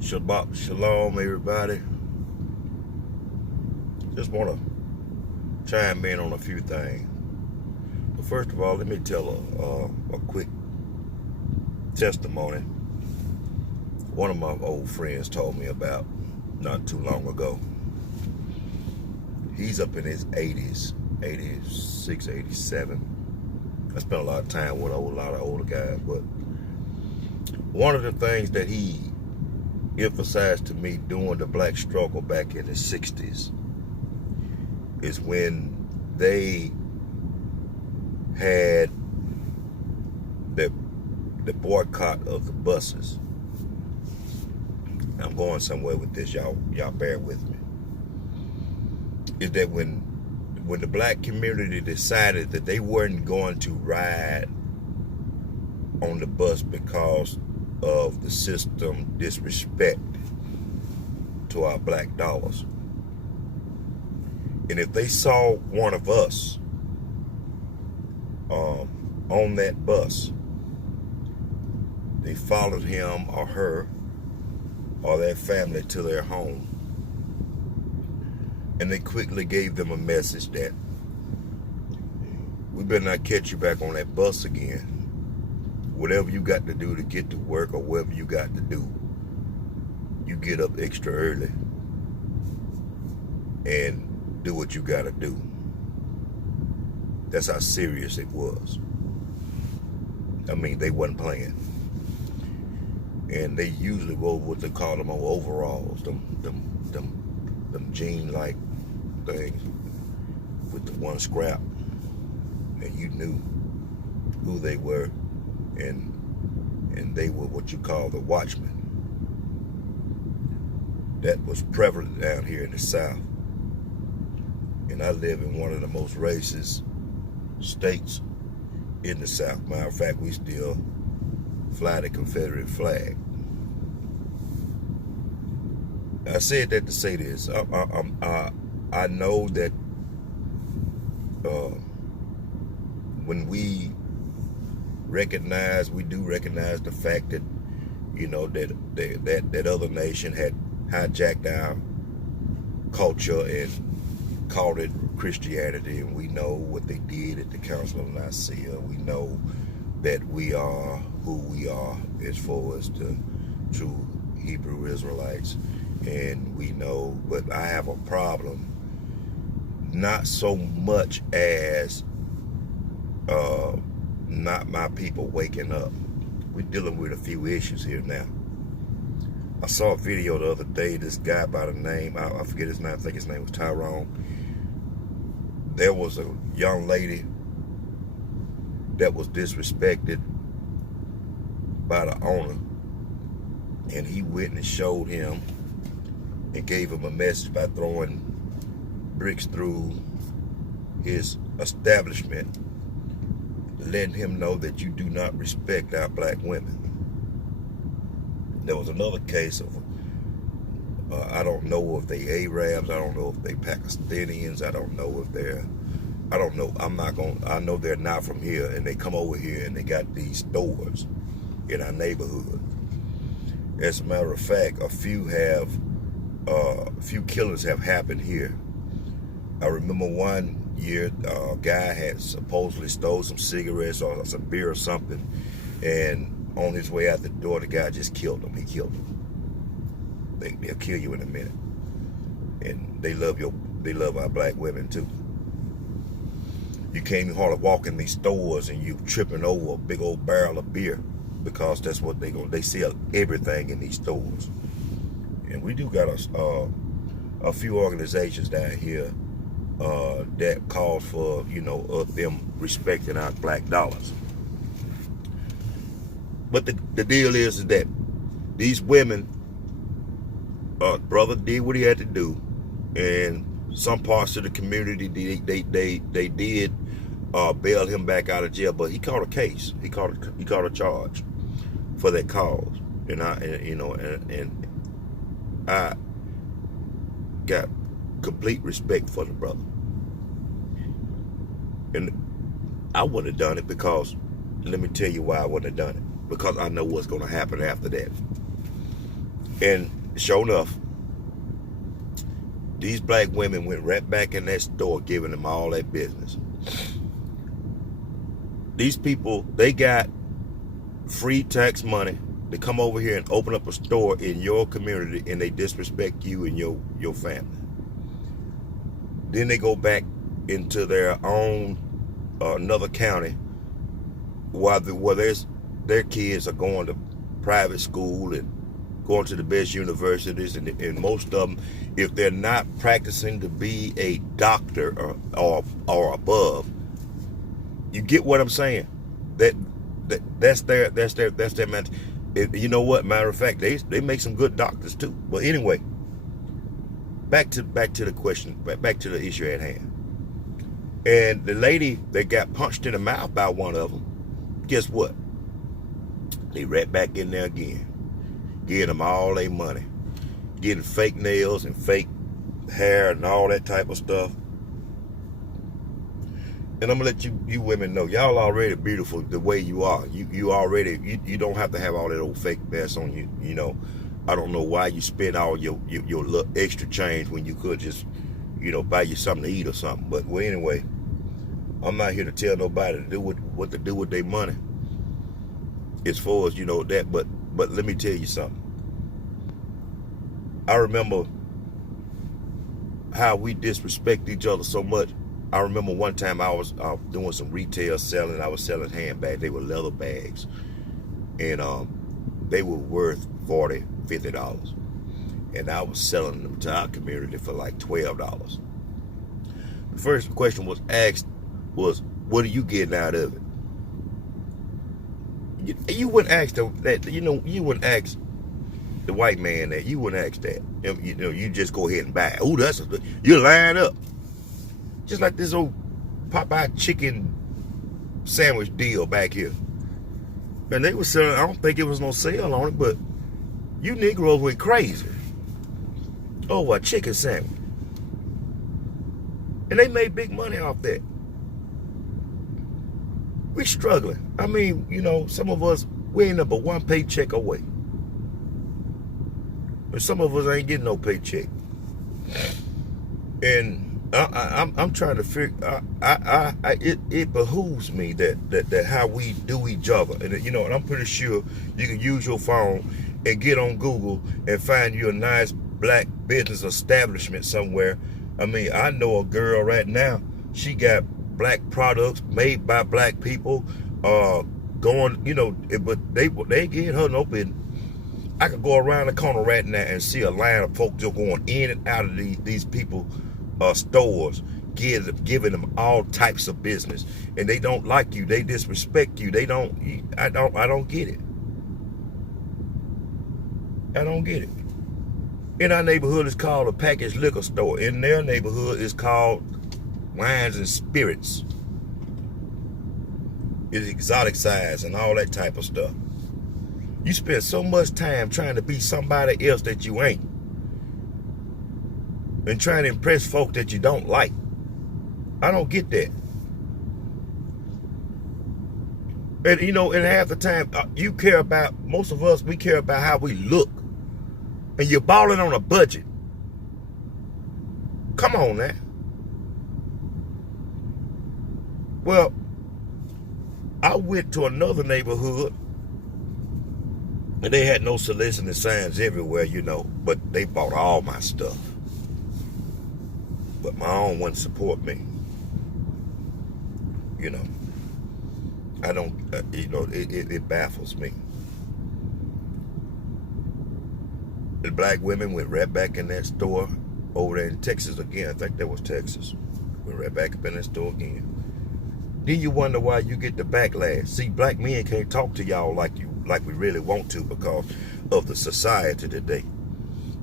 Shabbat Shalom, everybody. Just want to chime in on a few things. But first of all, let me tell a quick testimony one of my old friends told me about not too long ago. He's up in his 80s, 86, 87. I spent a lot of time with a whole lot of older guys, but one of the things that he emphasized to me during the black struggle back in the 60s is when they had the boycott of the buses. I'm going somewhere with this, y'all bear with me. Is that when the black community decided that they weren't going to ride on the bus because of the system disrespect to our black dollars. And if they saw one of us on that bus, they followed him or her or their family to their home. And they quickly gave them a message that we better not catch you back on that bus again. Whatever you got to do to get to work or whatever you got to do, you get up extra early and do what you got to do. That's how serious it was. I mean, they wasn't playing. And they usually wore what they call them overalls, them jean-like things with the one scrap. And you knew who they were, and they were what you call the watchmen. That was prevalent down here in the South. And I live in one of the most racist states in the South. Matter of fact, we still fly the Confederate flag. I said that to say this. I know that when we do recognize the fact that, you know, that other nation had hijacked our culture and called it Christianity, and we know what they did at the Council of Nicaea. We know that we are who we are as far as the true Hebrew Israelites, and we know, but I have a problem not so much as not my people waking up. We're dealing with a few issues here now. I saw a video the other day, this guy by the name, I forget his name, I think his name was Tyrone. There was a young lady that was disrespected by the owner, and he went and showed him and gave him a message by throwing bricks through his establishment, letting him know that you do not respect our black women. There was another case of I don't know if they Arabs, I don't know if they Pakistanians, I don't know. I know they're not from here, and they come over here and they got these stores in our neighborhood. As a matter of fact, a few killings have happened here. I remember one year, a guy had supposedly stole some cigarettes or some beer or something, and on his way out the door, the guy just killed him. He killed him. They'll kill you in a minute. And they love our black women too. You can't even hardly walk in these stores and you tripping over a big old barrel of beer, because that's what they sell everything in these stores. And we do got a few organizations down here that calls for, you know, them respecting our black dollars. But the deal is that these women, brother did what he had to do, and some parts of the community they did bail him back out of jail, but he caught a case. He caught a charge for that cause, and I got complete respect for the brother. And I wouldn't have done it because, let me tell you why I wouldn't have done it. Because I know what's going to happen after that. And sure enough, these black women went right back in that store giving them all that business. These people, they got free tax money to come over here and open up a store in your community, and they disrespect you and your family. Then they go back into their own another county while their kids are going to private school and going to the best universities, and most of them, if they're not practicing to be a doctor or above, you get what I'm saying? That's their mentality. You know what? Matter of fact, they make some good doctors too. But anyway, back to the question, back to the issue at hand. And the lady that got punched in the mouth by one of them, guess what? They right back in there again, giving them all their money, getting fake nails and fake hair and all that type of stuff. And I'm gonna let you women know, y'all already beautiful the way you are. You already, you don't have to have all that old fake mess on you. You know, I don't know why you spend all your little extra change when you could just, buy you something to eat or something. But well, anyway, I'm not here to tell nobody to do what to do with their money. As far as that, but let me tell you something. I remember how we disrespect each other so much. I remember one time I was doing some retail selling. I was selling handbags. They were leather bags, and they were worth $40, $50, and I was selling them to our community for like $12. The first question was asked was, "What are you getting out of it?" You wouldn't ask that. You wouldn't ask the white man that. You wouldn't ask that. You just go ahead and buy it. Oh, you're lying up. Just like this old Popeye chicken sandwich deal back here. And they were selling, I don't think it was no sale on it, but you Negroes went crazy. Oh, a chicken sandwich. And they made big money off that. We struggling. I mean, some of us, we ain't but one paycheck away. But some of us ain't getting no paycheck. And I'm trying to figure. It behooves me that how we do each other, and I'm pretty sure you can use your phone and get on Google and find you a nice black business establishment somewhere. I mean, I know a girl right now. She got black products made by black people. Going, but they get her no business. I could go around the corner right now and see a line of folks just going in and out of these people. Stores giving them all types of business, and they don't like you, they disrespect you, I don't get it. I don't get it. In our neighborhood, it's called a packaged liquor store. In their neighborhood, it's called wines and spirits. It's exotic size and all that type of stuff. You spend so much time trying to be somebody else that you ain't, and trying to impress folk that you don't like. I don't get that. And and half the time, you care about, most of us, we care about how we look. And you're balling on a budget. Come on now. Well, I went to another neighborhood, and they had no soliciting signs everywhere, but they bought all my stuff. But my own wouldn't support me. I don't, it baffles me. The black women went right back in that store over there in Texas again. I think that was Texas. Went right back up in that store again. Then you wonder why you get the backlash. See, black men can't talk to y'all like we really want to because of the society today.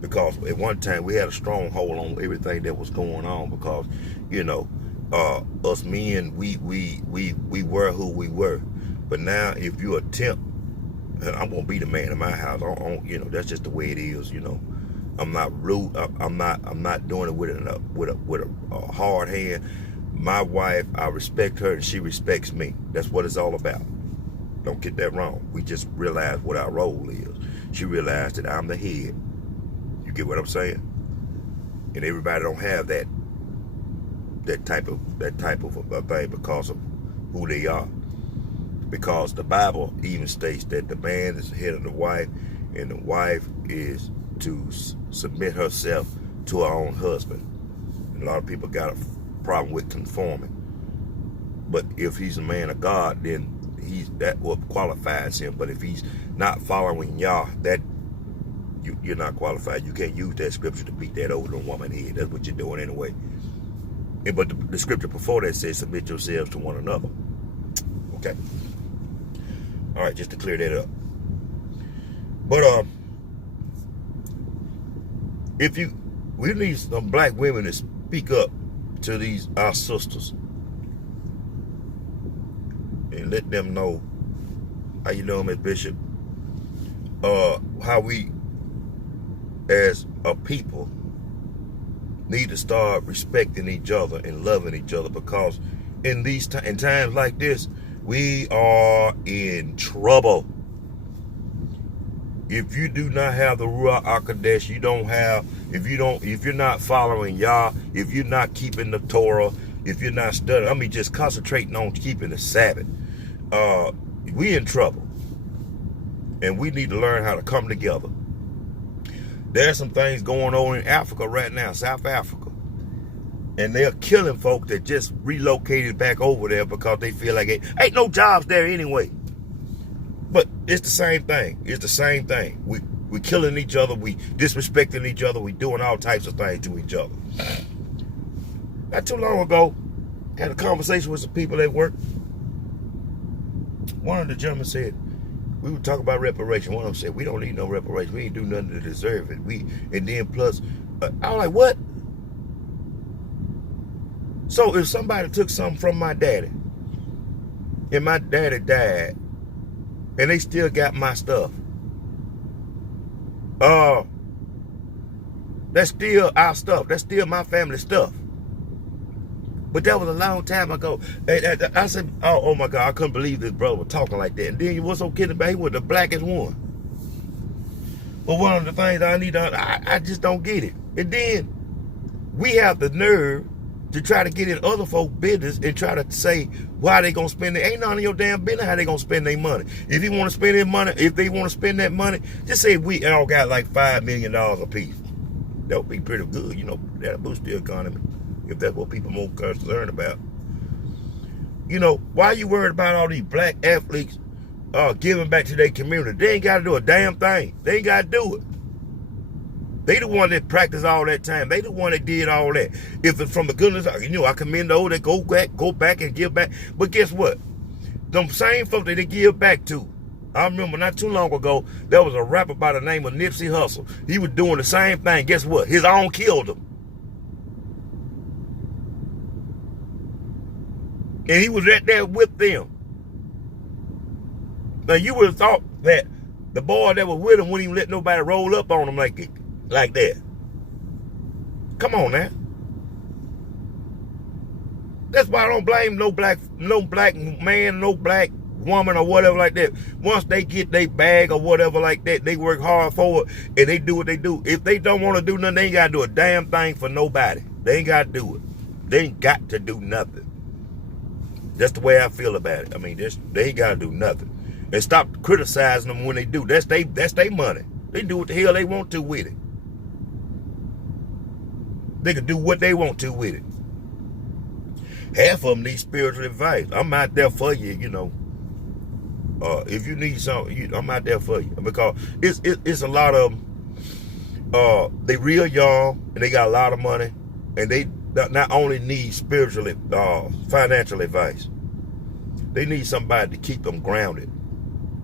Because at one time we had a stronghold on everything that was going on. Because us men, we were who we were. But now, if you attempt, and I'm gonna be the man in my house. That's just the way it is. I'm not rude. I'm not doing it with a hard hand. My wife, I respect her, and she respects me. That's what it's all about. Don't get that wrong. We just realize what our role is. she realized that I'm the head. You get what I'm saying? And everybody don't have that type of a thing because of who they are. Because the Bible even states that the man is the head of the wife, and the wife is to submit herself to her own husband. And a lot of people got a problem with conforming. But if he's a man of God, then that what qualifies him. But if he's not following Yah, that you're not qualified. You can't use that scripture to beat that over the woman's head. That's what you're doing anyway. But the scripture before that says, submit yourselves to one another. Okay. All right, just to clear that up. But we need some black women to speak up to our sisters and let them know, how you know, Miss Bishop, how we as a people need to start respecting each other and loving each other, because in times like this, we are in trouble. If you do not have the Ruach HaKodesh, if you're not following Yah, if you're not keeping the Torah, if you're not studying, just concentrating on keeping the Sabbath, we in trouble. And we need to learn how to come together. There's some things going on in Africa right now, South Africa. And they're killing folk that just relocated back over there because they feel like it ain't no jobs there anyway. But it's the same thing. It's the same thing. We killing each other. We disrespecting each other. We doing all types of things to each other. Not too long ago, had a conversation with some people at work. One of the gentlemen said, we were talking about reparation. One of them said, we don't need no reparation. We ain't do nothing to deserve it. And then plus, I was like, what? So if somebody took something from my daddy, and my daddy died, and they still got my stuff, that's still our stuff. That's still my family stuff. But that was a long time ago. I said, oh my God, I couldn't believe this brother was talking like that. And then he was so kidding about, he was the blackest one. But one of the things I just don't get it. And then we have the nerve to try to get in other folks' business and try to say why they gonna spend it. Ain't none of your damn business how they gonna spend their money. If you want to spend their money, if they want to spend that money, just say we all got like $5 million a piece. That would be pretty good, that'll boost the economy, if that's what people more concerned about. Why are you worried about all these black athletes giving back to their community? They ain't got to do a damn thing. They ain't got to do it. They the one that practiced all that time. They the one that did all that. If it's from the goodness, I commend those that go back and give back. But guess what? Them same folks that they give back to. I remember not too long ago, there was a rapper by the name of Nipsey Hussle. He was doing the same thing. Guess what? His own killed him. And he was right there with them. Now, you would have thought that the boy that was with him wouldn't even let nobody roll up on him like that. Come on now. That's why I don't blame no black man, no black woman or whatever like that. Once they get their bag or whatever like that, they work hard for it and they do what they do. If they don't want to do nothing, they ain't got to do a damn thing for nobody. They ain't got to do it. They ain't got to do nothing. That's the way I feel about it. They ain't got to do nothing. And stop criticizing them when they do. That's they money. They do what the hell they want to with it. They can do what they want to with it. Half of them need spiritual advice. I'm out there for you, if you need something, I'm out there for you. Because it's a lot of them. They real young and they got a lot of money. And they not only need spiritual, financial advice. They need somebody to keep them grounded.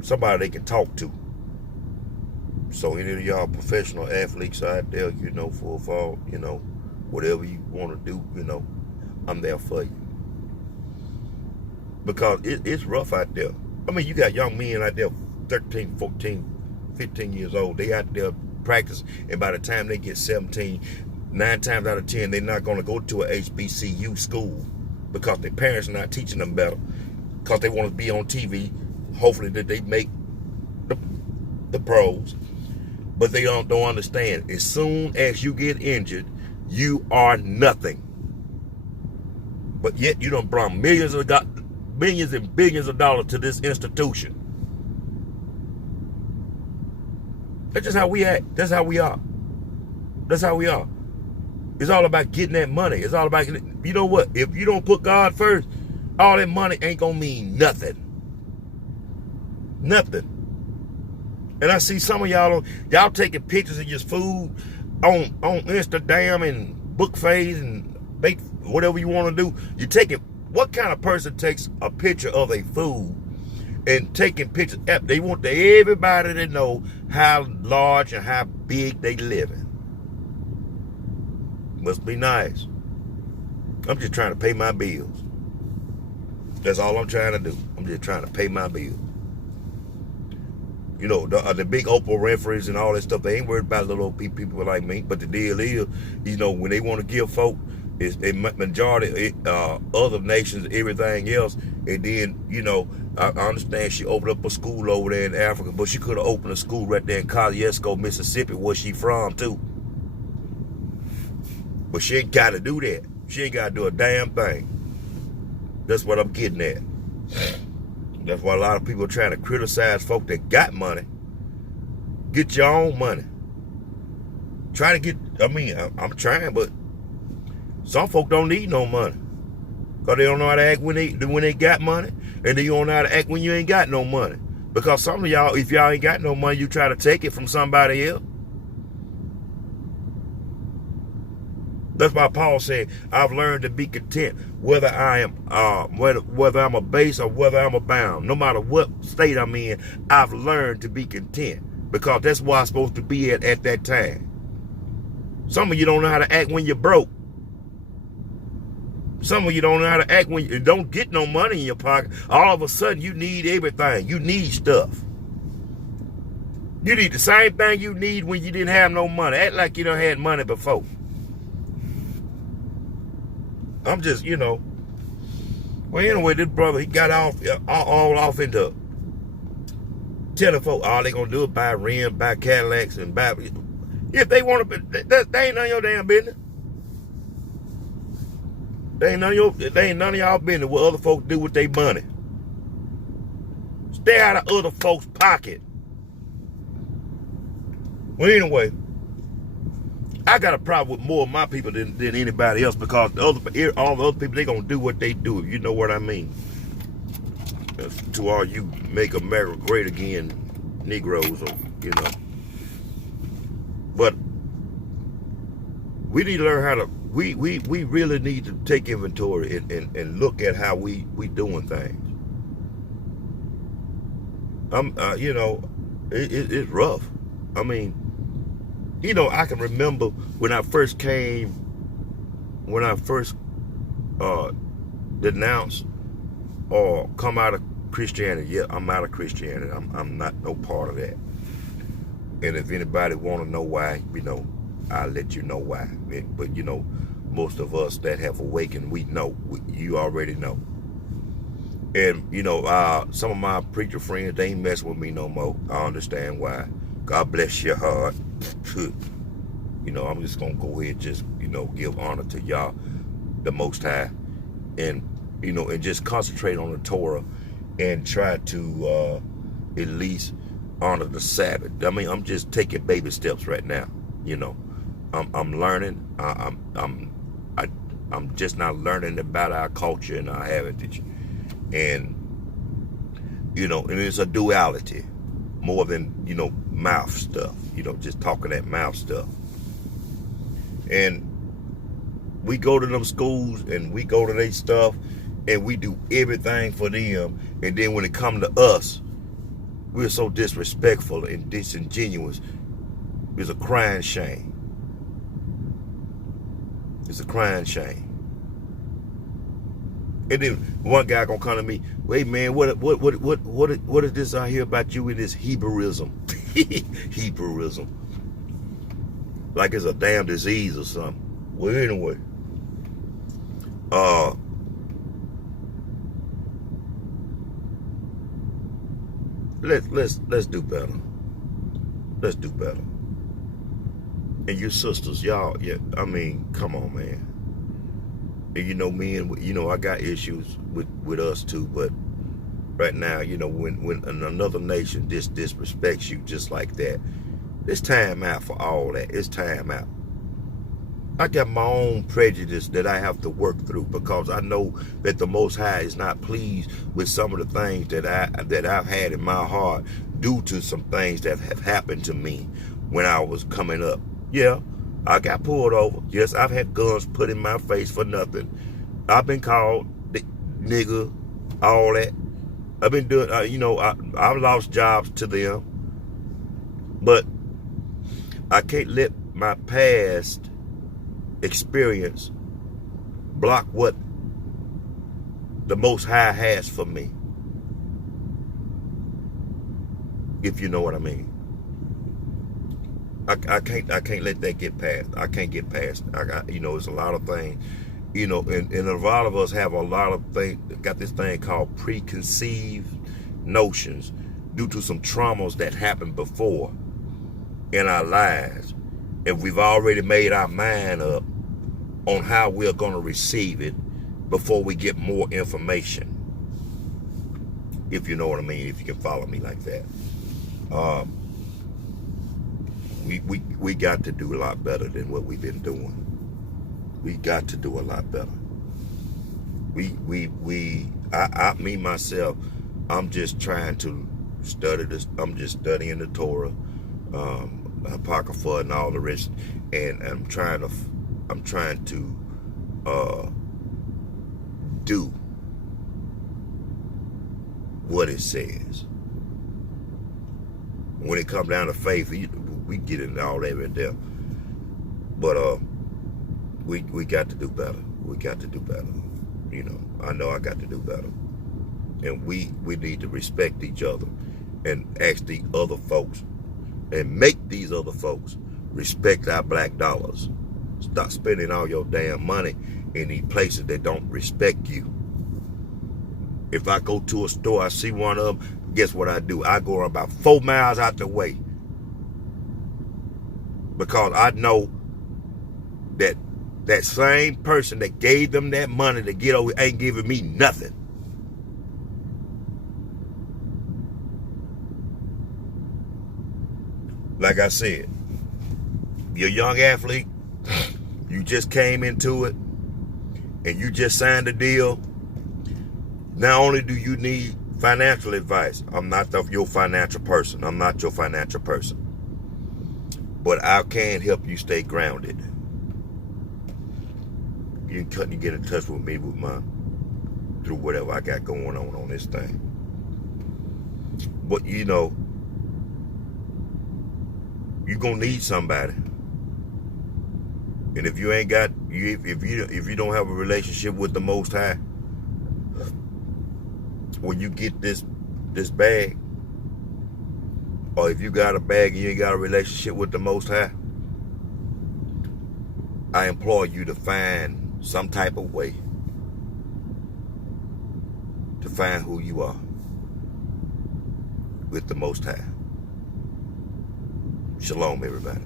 Somebody they can talk to. So any of y'all professional athletes out there, full fall, whatever you want to do, I'm there for you. Because it's rough out there. You got young men out there, 13, 14, 15 years old. They out there practice, and by the time they get 17, 9 times out of 10, they're not going to go to a HBCU school because their parents are not teaching them better. Because they want to be on TV, hopefully that they make the pros. But they don't understand. As soon as you get injured, you are nothing. But yet you done brought millions and billions of dollars to this institution. That's just how we act. That's how we are. That's how we are. It's all about getting that money. It's all about, you know what? If you don't put God first, all that money ain't gonna mean nothing. Nothing. And I see some of y'all taking pictures of your food on Instagram and BookFace and bake whatever you want to do. You take it. What kind of person takes a picture of a food and taking pictures? They want everybody to know how large and how big they living. Must be nice. I'm just trying to pay my bills. That's all I'm trying to do. I'm just trying to pay my bills. You know, the big Oprah Winfrey's and all that stuff, they ain't worried about little old people like me. But the deal is, you know, when they want to give folk, it's a majority other nations, everything else. And then, you know, I understand she opened up a school over there in Africa, but she could have opened a school right there in Kosciuszko, Mississippi, where she from too. But she ain't got to do that. She ain't got to do a damn thing. That's what I'm getting at. That's why a lot of people are trying to criticize folk that got money. Get your own money. Try to get, I mean, I'm trying, but some folk don't need no money. Because they don't know how to act when they got money. And they don't know how to act when you ain't got no money. Because some of y'all, if y'all ain't got no money, you try to take it from somebody else. That's why Paul said, I've learned to be content whether I am whether I'm a base or whether I'm a bound. No matter what state I'm in, I've learned to be content. Because that's where I'm supposed to be at that time. Some of you don't know how to act when you're broke. Some of you don't know how to act when you don't get no money in your pocket. All of a sudden, you need everything. You need stuff. You need the same thing you need when you didn't have no money. Act like you done had money before. I'm just, you know. Well, anyway, this brother, he got all off into telling folks all they gonna do is buy rims, buy Cadillacs, and buy. If they want to, they ain't none of your damn business. They ain't none of y'all business what other folks do with their money. Stay out of other folks' pocket. Well, anyway, I got a problem with more of my people than anybody else because all the other people, they gonna do what they do, if you know what I mean. To all you make America great again, Negroes, or, you know. But we need to learn how to, we really need to take inventory and look at how we doing things. You know, it's rough. I mean, you know, I can remember when I first denounced or come out of Christianity. Yeah, I'm out of Christianity. I'm not no part of that. And if anybody want to know why, you know, I'll let you know why. But, you know, most of us that have awakened, we know. You already know. And, you know, some of my preacher friends, they ain't messing with me no more. I understand why. God bless your heart. You know, I'm just going to go ahead and just, you know, give honor to y'all, the Most High. And, you know, and just concentrate on the Torah and try to at least honor the Sabbath. I mean, I'm just taking baby steps right now. You know, I'm learning. I'm just not learning about our culture and our heritage. And, you know, and it's a duality more than, you know, mouth stuff, you know, just talking that mouth stuff. And we go to them schools and we go to their stuff and we do everything for them. And then when it comes to us, we're so disrespectful and disingenuous. It's a crying shame. It's a crying shame. And then one guy gonna come to me, wait man, what is this I hear about you with this Hebrewism? Hebrewism. Like it's a damn disease or something. Well, anyway. Let's do better. Let's do better. And your sisters, y'all, yeah, I mean, come on, man. And you know, me and, you know, I got issues with us too, but right now, you know, when another nation disrespects you just like that, it's time out for all that. It's time out. I got my own prejudice that I have to work through, because I know that the Most High is not pleased with some of the things that I've had in my heart due to some things that have happened to me when I was coming up. Yeah, I got pulled over. Yes, I've had guns put in my face for nothing. I've been called nigga, all that. I've been doing, you know, I've lost jobs to them. But I can't let my past experience block what the Most High has for me, if you know what I mean. I can't let that get past. I can't get past. You know, it's a lot of things, you know, and a lot of us have a lot of things, got this thing called preconceived notions due to some traumas that happened before in our lives. And we've already made our mind up on how we're going to receive it before we get more information. If you know what I mean, if you can follow me like that. We got to do a lot better than what we've been doing. We got to do a lot better. Me myself, I'm just trying to study this. I'm just studying the Torah, Apocrypha, and all the rest, and I'm trying to do what it says. When it comes down to faith, we get into all that right there. But we got to do better. We got to do better. You know, I know I got to do better. And we need to respect each other and ask the other folks and make these other folks respect our black dollars. Stop spending all your damn money in these places that don't respect you. If I go to a store, I see one of them, guess what I do? I go about 4 miles out the way, because I know that that same person that gave them that money to get over ain't giving me nothing. Like I said, you're a young athlete, you just came into it, and you just signed a deal. Not only do you need financial advice, I'm not your financial person. I'm not your financial person. But I can help you stay grounded. You can get in touch with me through whatever I got going on this thing. But you know, you're gonna need somebody. And if you ain't got, if you don't have a relationship with the Most High, when you get this bag, or if you got a bag and you ain't got a relationship with the Most High, I implore you to find some type of way to find who you are with the Most High. Shalom, everybody.